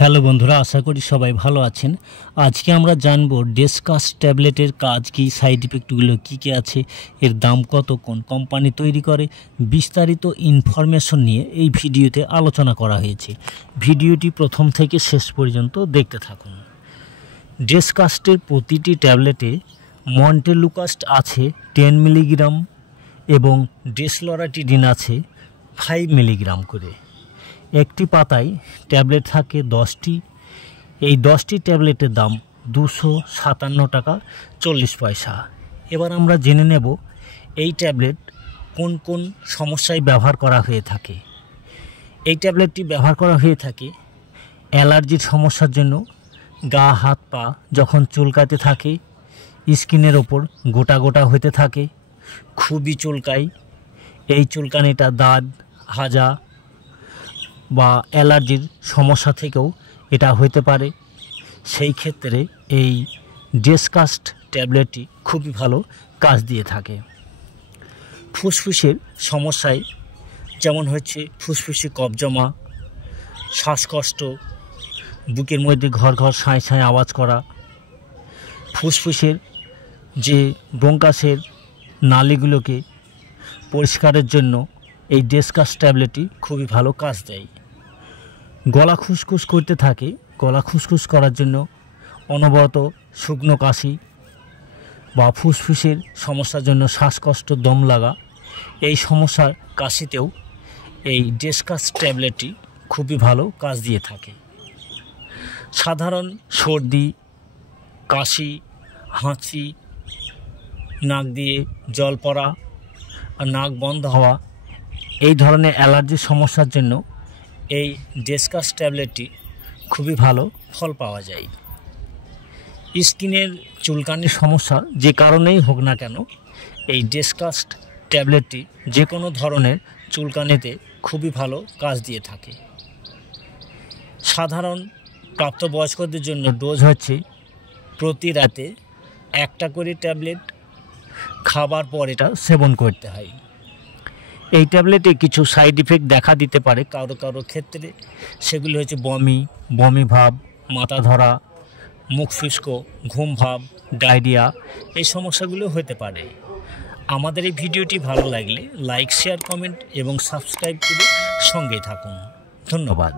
Hello বন্ধুরা, আশা করি সবাই ভালো আছেন। আজকে আমরা জানব ডেসকাস ট্যাবলেটের কাজ কি, সাইড ইফেক্টগুলো কী কী আছে, এর দাম কত, কোন কোম্পানি তৈরি করে, বিস্তারিত ইনফরমেশন নিয়ে এই ভিডিওতে আলোচনা করা হয়েছে। ভিডিওটি প্রথম থেকে শেষ পর্যন্ত দেখতে থাকুন। ডেসকাস্টের প্রতিটি ট্যাবলেটে মন্টেলুকাস্ট আছে 10 মিলিগ্রাম এবং ডেসলোরাটিডিন আছে 5 মিলিগ্রাম করে। একটি পাতায় ট্যাবলেট থাকে 10টি। এই 10টি ট্যাবলেটের দাম 257 টাকা 40 পয়সা। এবার আমরা জেনে নেব এই ট্যাবলেট কোন কোন সমস্যায় ব্যবহার করা হয়ে থাকে। এই ট্যাবলেটটি ব্যবহার করা হয়ে থাকে অ্যালার্জির সমস্যার জন্য। গা হাত পা যখন চুলকাতে থাকে, স্কিনের ওপর গোটা গোটা হতে থাকে, খুবই চুলকায়, এই চুলকানিটা দাঁত হাজা বা অ্যালার্জির সমস্যা থেকেও এটা হতে পারে। সেই ক্ষেত্রে এই ডেসকাস্ট ট্যাবলেটটি খুবই ভালো কাজ দিয়ে থাকে। ফুসফুসের সমস্যায় যেমন হচ্ছে ফুসফুসে কফ জমা, শ্বাসকষ্ট, বুকের মধ্যে ঘর ঘর সাঁয় সাঁয় আওয়াজ করা, ফুসফুসের যে ব্রঙ্কাসের নালীগুলোকে পরিষ্কারের জন্য এই ডেসকাস ট্যাবলেটটি খুবই ভালো কাজ দেয়। গলা খুসখুস করতে থাকে, গলা খুসখুস করার জন্য অনবরত শুকনো কাশি বা ফুসফুসের সমস্যার জন্য শ্বাসকষ্ট, দম লাগা, এই সমস্যার কাশিতেও এই ডেসকাস ট্যাবলেটটি খুবই ভালো কাজ দিয়ে থাকে। সাধারণ সর্দি, কাশি, হাঁচি, নাক দিয়ে জল পড়া আর নাক বন্ধ হওয়া, এই ধরনের অ্যালার্জির সমস্যার জন্য এই ডেসকাস ট্যাবলেটটি খুবই ভালো ফল পাওয়া যায়। স্কিনের চুলকানির সমস্যা যে কারণেই হোক না কেন, এই ডেসকাস ট্যাবলেটটি যে কোনো ধরনের চুলকানিতে খুবই ভালো কাজ দিয়ে থাকে। সাধারণ প্রাপ্তবয়স্কদের জন্য ডোজ হচ্ছে প্রতি রাতে একটা করে ট্যাবলেট, খাবার পর এটা সেবন করতে হয়। এই ট্যাবলেটে কিছু সাইড ইফেক্ট দেখা দিতে পারে কারো কারো ক্ষেত্রে। সেগুলি হচ্ছে বমি ভাব, মাথা ধরা, মুখ শুষ্ক, ঘুম ভাব, ডায়রিয়া, এই সমস্যাগুলো হতে পারে। আমাদের এই ভিডিওটি ভালো লাগলে লাইক, শেয়ার, কমেন্ট এবং সাবস্ক্রাইব করে সঙ্গেই থাকুন। ধন্যবাদ।